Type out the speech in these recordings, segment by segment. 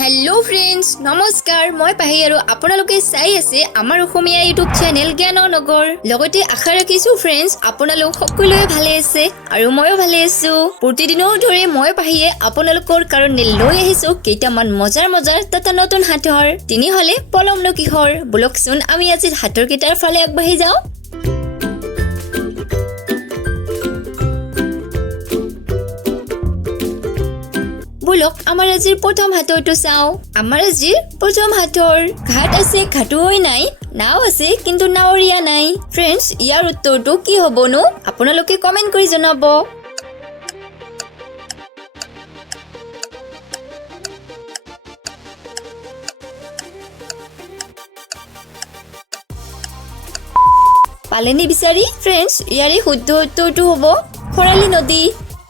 hello friends नमस्कार मैं पाहि आरो आपनालोके चाइ आछे आमार अসমীয়া यूट्यूब चैनल ज्ञानर नगर लगते आशा राखिछु फ्रेंड्स आपनालोक सकलोए भाले आछे आरो मयो भाले आछु प्रतिदिনৰ ধৰে মই পাহিয়ে आपनालोকৰ কাৰণে লৈ আহিছো কেইটামান মজাৰ মজাৰ তথা নতুন হাতৰ তিনি হলে পলম ন কিহৰ বলকচোন আমি আজি হাতৰ কেইটাৰ ফালে আগবাঢ়ি যাও बोलक आमार आजिर प्रथम हाथरटो चाও आमार आजिर प्रथम हाथर घाट आछे घाटुई नाई नाव आछे किन्तु नावरिया नाई फ्रेंड्स यार उत्तरटो की हबनो आपनालोके कमेन्ट करि जनाबो पालेनी बिचारी फ्रेंड्स यारे शुद्ध उत्तरटो हबो खराली नदी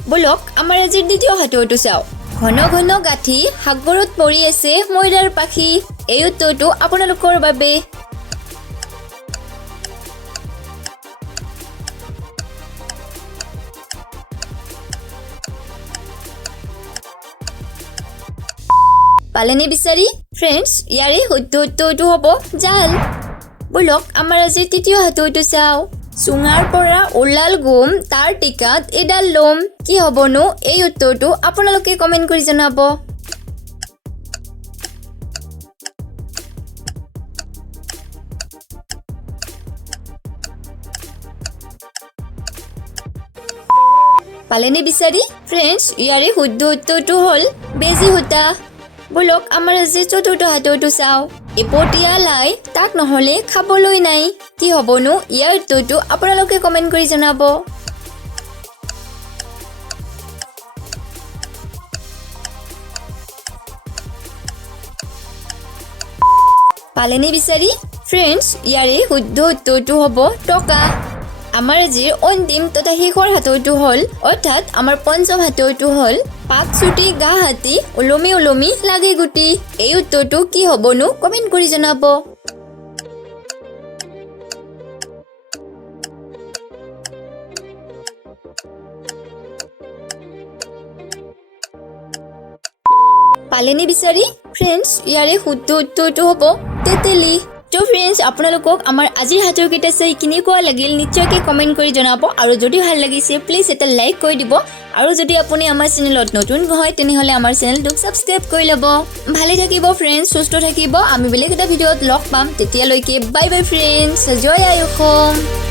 बोलक आमार आजिर द्वितीय हाथरटो चाও घन घन गाठी सागरत परि आछे मयदार पाखी এই উত্তৰটো আপোনালোকৰ বাবে পালেনি বিচাৰি फ्रेंड्स ইয়াৰে শুদ্ধ উত্তৰটো হ'ব জাল বলক আমাৰ আজি তৃতীয় হাতৰটো চাও सुंगार परा उलाल गुम तार टिकात एडाल लोम की हबनो এই উত্তৰটো আপোনালোকে কমেন্ট কৰি জনাব পালেনি বিচাৰি फ्रेंड्स ইয়াৰে শুদ্ধ উত্তৰটো হল বেজি হোতা বলক আমাৰ আজি চতুৰ্থ হাতৰটো চাও এপটিয়া লাই তাক নহলে খাবলৈ নাই কি হবনো ইয়াৰ উত্তৰটো আপোনালোকে কমেন্ট কৰি জনাব পালেনি বিচাৰি फ्रेंड्स ইয়াৰে শুদ্ধ উত্তৰটো হ'ব টকা আমাৰ আজিৰ অন্তিম তথা শেষৰ হাতৰটো হল অৰ্থাৎ আমাৰ পঞ্চম হাতৰটো হল পাক ছুটি গা হাতি ওলমি ওলমি লাগে গুটি এই উত্তৰটো কি হবনো কমেন্ট কৰি জনাব পালেনি বিচাৰি फ्रेंड्स ইয়াৰে শুদ্ধ উত্তৰটো হ'ব তেতেলি तो फ्रेंड्स आपनालोকক आमार आजिर हाथर केटा चाइ केनेकुवा लागिल निश्चयके कमेन्ट करि जनाब आरो जदि ভাল লাগিছে प्लिज এটা लाइक কৰি দিব আৰু যদি আপুনি আমাৰ চেনেলত নতুন হয় তেনেহলে আমাৰ চেনেলটো সাবস্ক্ৰাইব কৰি লব ভালে থাকিব फ्रेंड्स সুস্থ থাকিব আমি বেলেগ এটা ভিডিঅত লগ পাম তেতিয়ালৈকে বাই বাই फ्रेंड्स জয় আই অসম